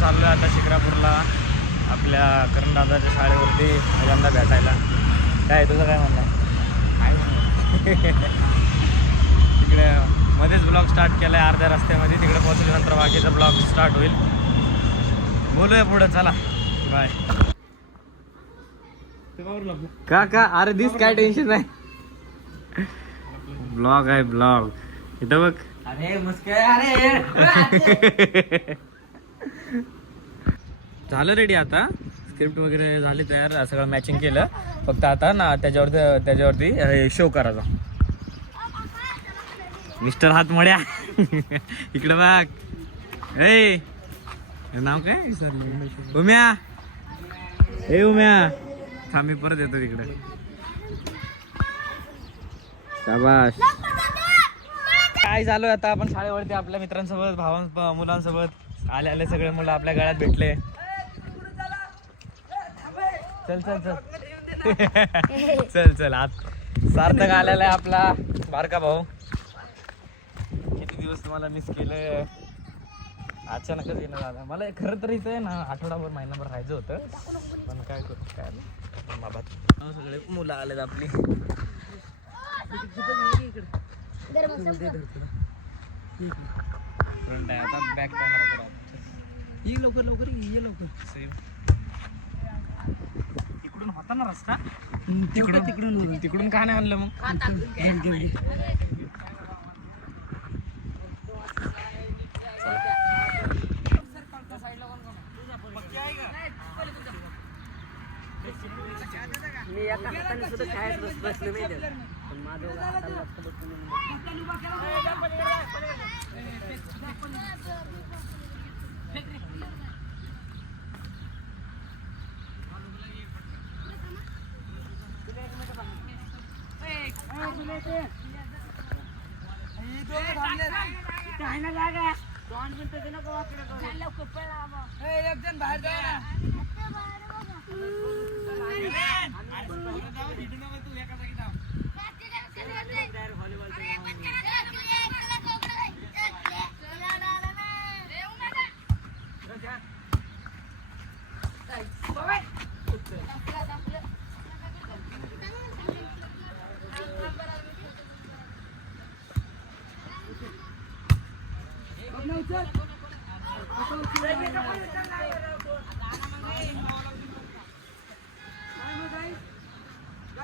चाललो आहे आता शिक्रापूरला आपल्या करण दादाच्या शाळेवरती मुलांना भेटायला. काय तुझं काय म्हणणं आहे? तिकडे मध्येच ब्लॉग स्टार्ट केला आहे अर्ध्या रस्त्यामध्ये. तिकडे पोहोचल्यानंतर बाकीचा ब्लॉग स्टार्ट होईल. बोलूया पुढं चला. बाय. का का अरे दिस काय टेन्शन नाही. ब्लॉग आहे ब्लॉग. इथं बघ. अरे मुस्के अरे झालं रेडी आता. स्क्रिप्ट वगैरे झाली तयार सगळं मॅचिंग केलं. फक्त आता ना त्याच्यावरती त्याच्यावरती शो करायचा. मिस्टर हात मड्या इकडं बघ. ए नाव काय? सर उम्या. ए उम्या. थांब मी परत येतो तिकडे. शाबाश काय झालं आता? आपण शाळेवरती आपल्या मित्रांसोबत भावां मुलांसोबत. आले आले सगळे मुलं आपल्या गळ्यात भेटले. चल चल चल. चल चल आज सार्थक आलेला आहे आपला बारका भाऊ. किती दिवस तुम्हाला मिस केलं अचानकच येणं झालं. मला खरं तर इथं आहे ना आठवडाभर महिनाभर राहायचं होतं. पण काय करू काय. बाबा. सगळे मुलं आलेत आपली. फ्रंट आहे. आता बॅक कॅमेरा ये लवकर लवकर ये लवकर. इकडून होता ना रस्ता तिकडून तिकडून तिकडून का नाही आणलं मग? मी एका हाताने सुद्धा शाळेत बस बसलो नाही. पण माझं ए,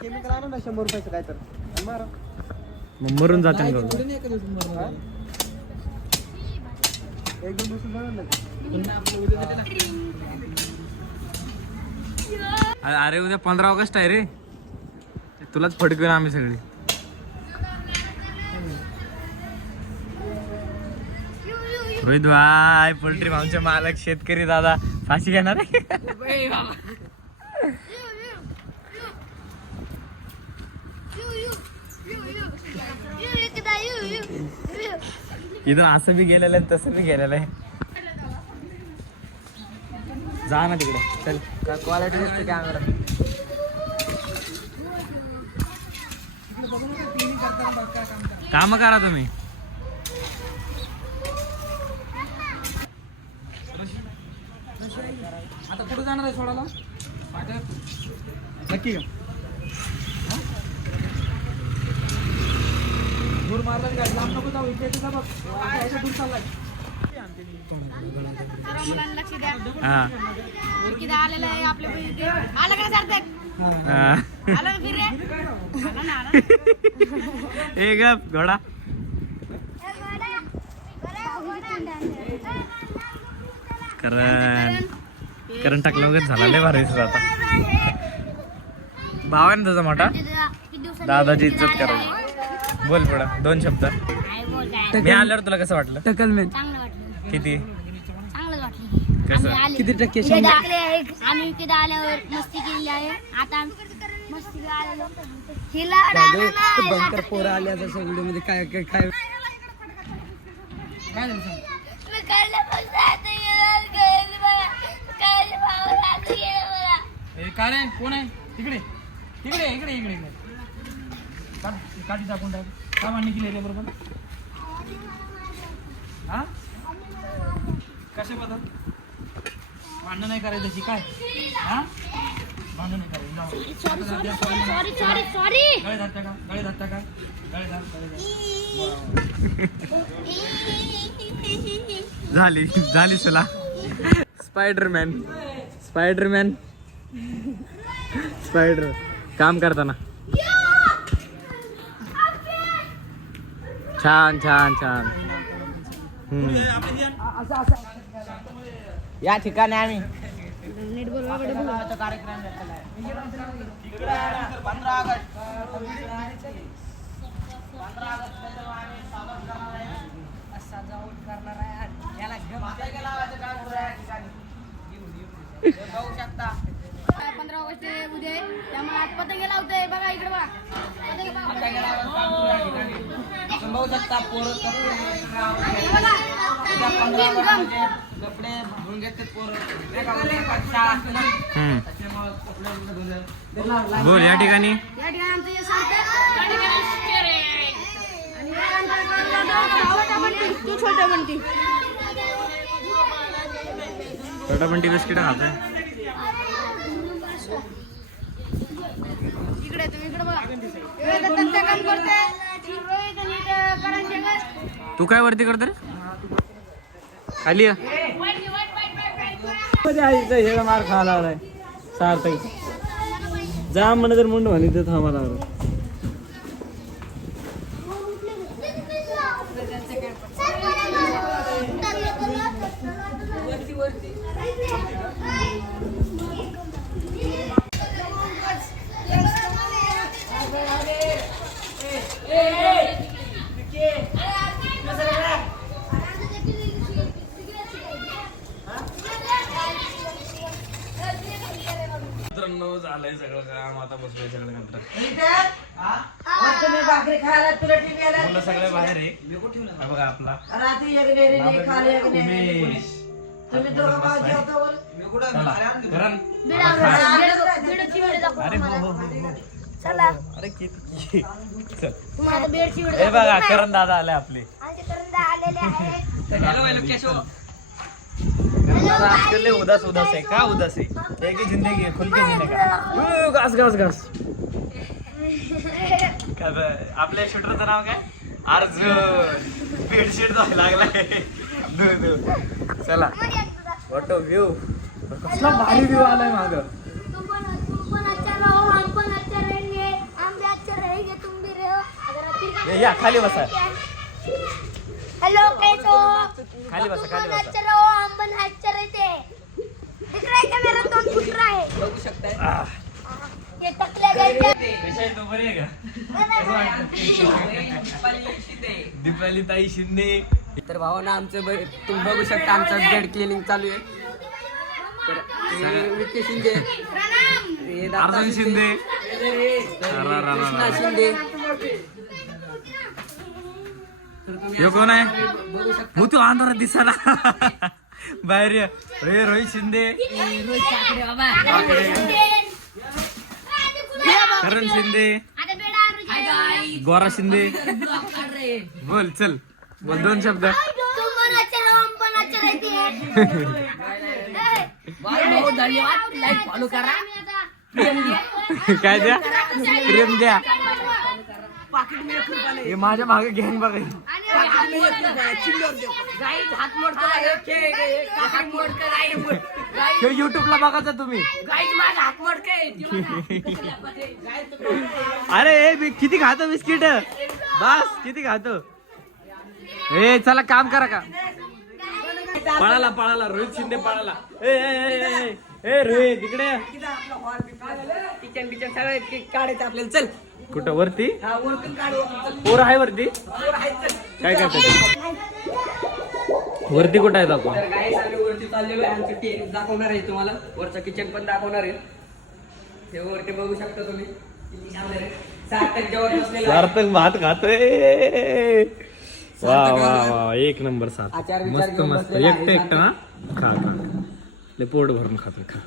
केमिकल आणा ना शंभर रुपयाचं काय तर मारा. मग मरून जाते ना एका दोन नाही. अरे अरे उद्या पंधरा ऑगस्ट आहे रे. तुलाच फडकून आम्ही सगळी. रोहित भाई पोल्ट्री फार्मचे मालक शेतकरी दादा. फाशी घेणार आहे? इथून असं बी गेलेलं आहे तसं बी गेलेलं आहे. जा ना तिकडे. चल. क्वालिटी दिसते कॅमेरा काम करा तुम्ही. आता कुठं जाणार आहे सोडायला? नक्की ए गप घोडा. करण. करण टाकलं वगैरे झाला लय भारी दिसत आता. भाव आहे ना तुझा मोठा दादाची इज्जत करायची. बोल पुढं. दोन शब्द. मी आल्यावर तुला कसं वाटलं? टकल मेन चांगलं वाटलं. किती? चांगलं वाटलं. कसं? आम्ही आले. किती टक्के? आम्ही तिथे आल्यावर मस्ती केली आहे. आता मस्ती आलेलो. पोरं आले आता व्हिडिओमध्ये काय काय काय. काय कोण आहे? तिकडे तिकडे इकडे इकडे. काठी टाकून टाक. का मांडणी केली रे बरोबर. हा? कशाबद्दल? भांडण नाही करायचं त्याची काय? हा? भांडण नाही करायचं जाऊ. Sorry sorry sorry sorry sorry sorry गळे धरता का गळे धरता का गळे धर गळे धर झाली झाली चला स्पायडरमॅन स्पायडरमॅन स्पायडर काम करताना. छान छान छान. या ठिकाणी आम्ही. कार्यक्रम पंधरा ऑगस्ट. पंधरा ऑगस्ट आहे उद्या आहे. त्यामुळे आज पतंग लावतोय. बघा इकडे बघा. बघू शकता पोरं. कपडे धुवून घेतात पोरं कपडे बोल या ठिकाणी या ठिकाणी आमचं सांगतं. या ठिकाणी शेर आहे. आणि आमचा छोटा बंटी. तू छोटा बंटी छोटा बंटी बिस्किट खातोय इकडे तुम्ही इकडे बघा तू काय वरती करतो रे? खाली या. हे मार खायला लागलाय. सार्थक. जा म्हणे तर मुंड म्हणे तर थांबा लागलं. मुलं सगळे बाहेर आहे हा बघा आपला उमेश. चला, करण. बेडची वेळ दाखव अरे हो, तुम्हाला. हो, हो. चला अरे किती चल. तुम्हाला बेडची वेळ बघा करण दादा आले आपले आमचे करंदा आलेले आहेत दादा आजकाल उदास उदास आहे. का उदास आहे? एक जिंदगी आहे खुल के जीने का घास घास आपल्या शूटरचं नाव काय? अर्जुन बेडशीट लागलाय. चला. वॉट व्ह्यू कसला भारी व्ह्यू आलाय माग. ये खाली बसा. हेलो कैसे खाली बसा खाली बसा अच्छे रहो हम पण अच्छे रहते दिख रहा है क्या मेरा तोंड फुट रहा है बघू शकताय. दीपाली ताई शिंदे. तर भावानं आमचं ब- तुम्ही बघू शकता आमचं बेड क्लिनिंग चालू आहे. तर हे विके शिंदे. हे अर्जुन शिंदे. कृष्णा. शिंदे. तर तुम्ही हे कोण आहे? बघू शकता. तू अंधारात दिसाला बाहेर रे रोहित शिंदे. करण शिंदे. गोरा शिंदे. बोल चल. बोल दोन शब्द. काय द्या? प्रेम द्या. हे माझ्या मागे घेऊन बघा. पाकिट में एक रुपया चिल्लर दे गाइस हात मोडतो एक एक हात मोडतो गाइस हे युट्यूबला बघायचा तुम्ही. माझा हात अरे ए, मी किती खातो बिस्किट? बस किती खातो? ए चला काम करा का? पळाला पळाला. रोहित शिंदे पळाला. ए ए, ए, ए, ए, ए रोहित इकडे ये. किचन बिचन सगळे काढायचं आपल्याला. चल. कुठं? वरती? हा पोर आहे वरती. काय करतात? वरती कुठं आहेत आपण? दाखवणार आहे तुम्हाला. वरचं किचन पण दाखवणार आहे. हे वरती बघू शकता तुम्ही. सार्थक भात खातोय. वा वा वा एक नंबर सात मस्त मस्त. एकटं एकटं ना? खा खा. ले पोट भरून खातोय. खा.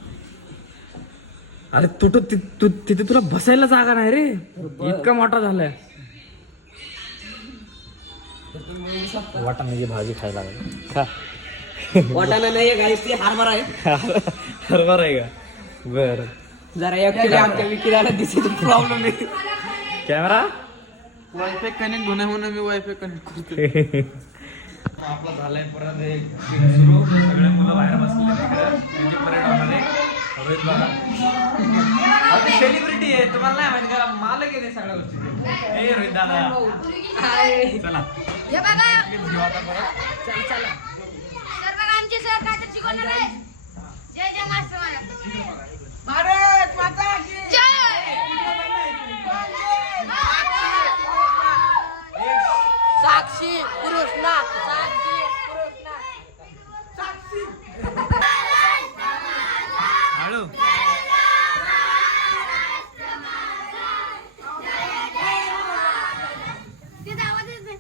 अरे तुट ति- तु- तिथे तुला बसायला जागा नाही रे. इतका मोठा झालाय. वाटाण्याची भाजी खायला खा. वाटाणा नाही गाईस ती हारभर आहे. आहे का? बर. जरा ऍक्च्युली आमच्या विकिराला दिसत प्रॉब्लेम आहे कॅमेरा? वायफाय कनेक्ट होण्या म्हणून मी वायफाय कनेक्ट करतो आपला झालाय परत सुरू. सगळे मुलं बाहेर बसले त्यांची परेड रोहित बघा. आता सेलिब्रिटी आहे तुम्हाला नाही माहिती का? मालक आहे ते सगळ्या गोष्टी. ए रोहित दादा. चला. हे घेऊ आता परत. सर बघा आमचे सर काय तर शिकवणार आहे जय जय मास्टर भारत माता की साक्षी कृष्णा साक्षी कृष्णा हळू तिथे आवाज येत नाही.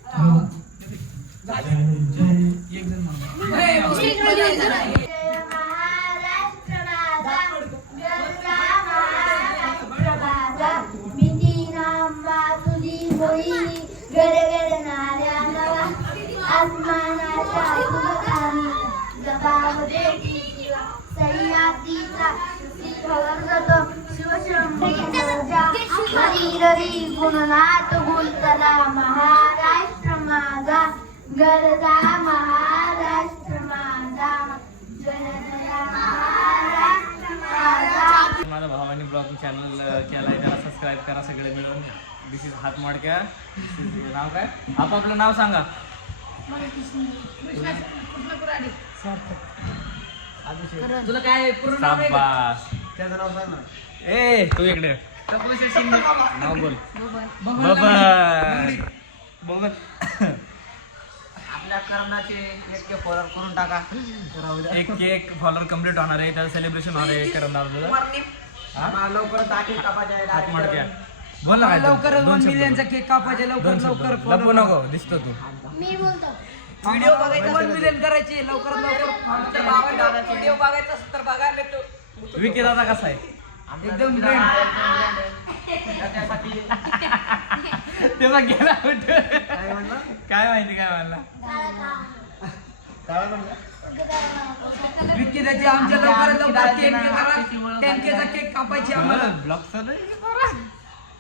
गुणनाथ गुंतला महाराष्ट्र माझा गरजा महाराष्ट्र माझा. गरजा महाराष्ट्र माझा. माझ्या भावाने ब्लॉग चॅनल केलाय त्याला सबस्क्राईब करा सगळे मिळून दिस इज हात माडक्या नाव काय? आपापलं नाव सांगा. तुला काय पूर्ण नाव आहे का? शाबास. त्याचं नाव सांग ना ए तू इकडे. नाव बोल. आपल्या कर्णाचे एक फॉलोअर करून टाका. एक केक फॉलोअर कंप्लीट होणार आहे. त्याचं सेलिब्रेशन होणार आहे. करणार हा, लवकर दाखल कापायचे आहे. हात माडक्या बोल ना काहीतरी. लवकर दोन वन शब्द मिलियनचा. केक कापायचे लवकर दोन शब्द लवकर. लपू नको दिसतो तू. मी बोलतो. व्हिडिओ बघायचा वन मिलियन करायची लवकर लवकर. व्हिडिओ बघायचा असेल तर बघा नाही तो विकी दादा कसा आहे? एकदम तेव्हा गेला कुठं? काय माहिती काय म्हणला? विक्की त्याची आमच्या लवकर लवकर टेन के करा. केक कापायची आम्हाला. ब्लॉग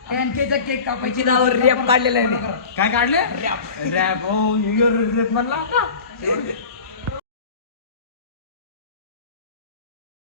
केचा केक कापायची. नावावर रॅप काढलेला आहे. काय काढले? रॅप रॅप ओ रॅप म्हणला आता.